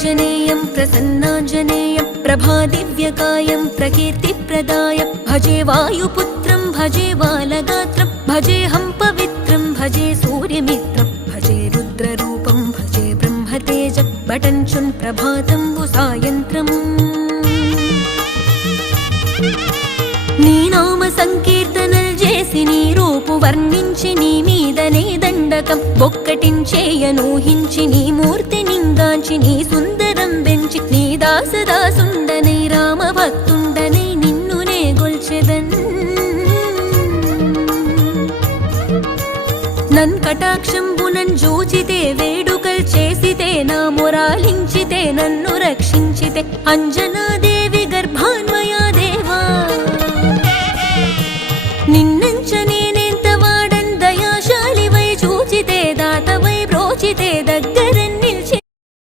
आञ्जनेयं प्रसन्नाञ्जनेयं प्रभादिव्यकायं प्रकीर्तिप्रदाय भजे वायुपुत्रं भजे बालगात्रं भजेऽहं पवित्रं भजे सूर्यमित्रं भजे रुद्ररूपं भजे ब्रह्मतेज बटञ्चुन् प्रभातं सायन्त्रम् నీ నామ సంకీర్తనలు చేసి నీ రూపు వర్ణించి నీ మీదనే దండకం బొక్కటించేయనూహించి నీ మూర్తి నింగాంచి నీ సుందరం పెంచి నీ దాసదాసుండనై రామ భక్తుండనై నిన్నునే గొల్చెదన్ నన్ కటాక్షంబునన్ జూచితే వేడుకల్ చేసితే నా మొరాలించితే నన్ను రక్షించితే అంజనాది